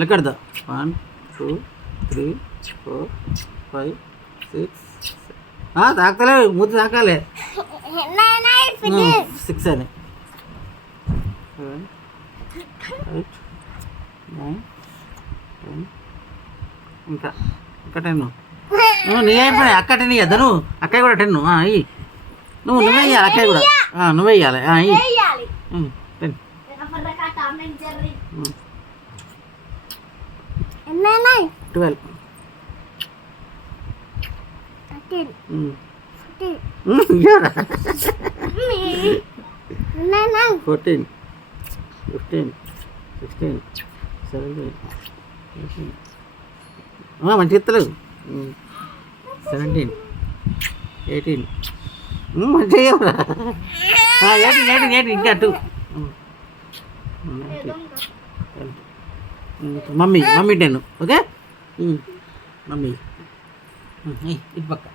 లెక్కడదా 1 2 3 4 5 6 తాకలే మూతి తాకాలే 6 అని 7 8 9 10 ఇంకా 10 నీ అయిపోయి అక్క 10 ఇయ్యద్దా నువ్వు అక్కయ్య కూడా 10 ఇయ్యి నువ్వే ఇయ్యాలి అక్కయ్య కూడా నువ్వే ఇయ్యాలి 10 12 14 15 16 17 మంచి ఎత్తలేవు 17 18 మంచిగా 18 ఇంకా 2 మమ్మీ 10 ఓకే మమ్మీ ఇటు పక్క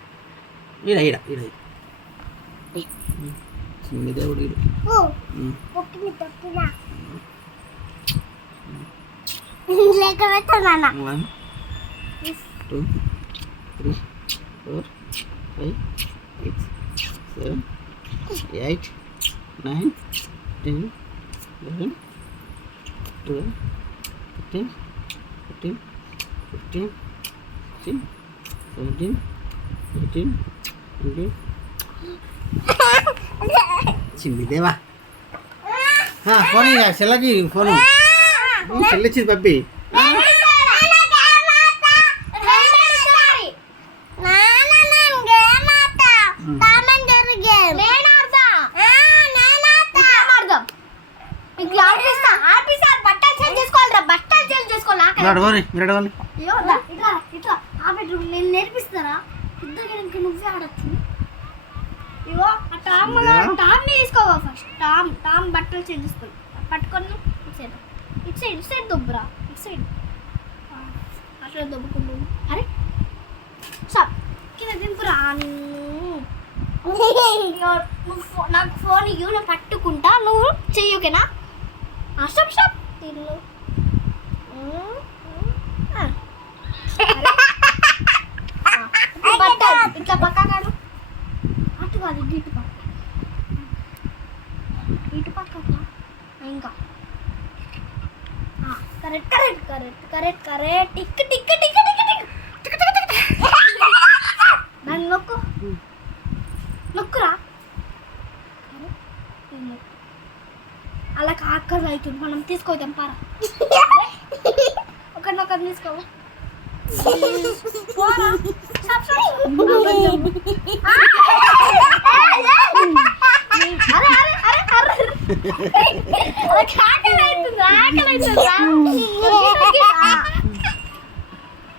ఈడ దేవుడు ఈడు 1 2 3 4 5 6 7 8 9 10 11 12 13 14 15 16 17 18 19 చిన్నిదేవా ఫోన్ చెల్లకి ఫోన్ చెల్లిచ్చింది పప్పి నేను నేర్పిస్తారా ఇద్దరు నువ్వే ఆడచ్చు ఇగో ఆ టామ్ తీసుకోవా ఫస్ట్ టామ్ బట్టలు చేంజ్ చేసుకోవాలి పట్టుకొని ఇటు సైడ్ దొబ్బరా ఇటు సైడ్ అట్లా దొబ్బుకుంటు అరే సార్ కింద దింపురా నాకు ఫోన్ ఇవ్వు నేను పట్టుకుంటా నువ్వు చెయ్యి ఓకేనా స్టాప్ ఇల్లు ఇట్లా పక్క కాదు అటు కాదు ఇటు పక్క ఇంకా కరెక్ట్ టిక్ దాన్ని నొక్కురా అలా ఆకలి అవుతుంది మనం తీసుకోదాం పారా ఒకరినొకరు తీసుకో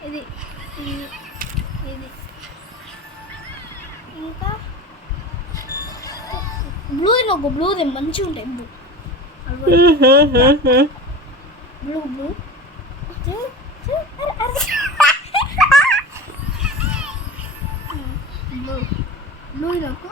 ఇది ఇంకా బ్లూది మంచిగా ఉంటాయి బ్లూ బ్లూ నాకు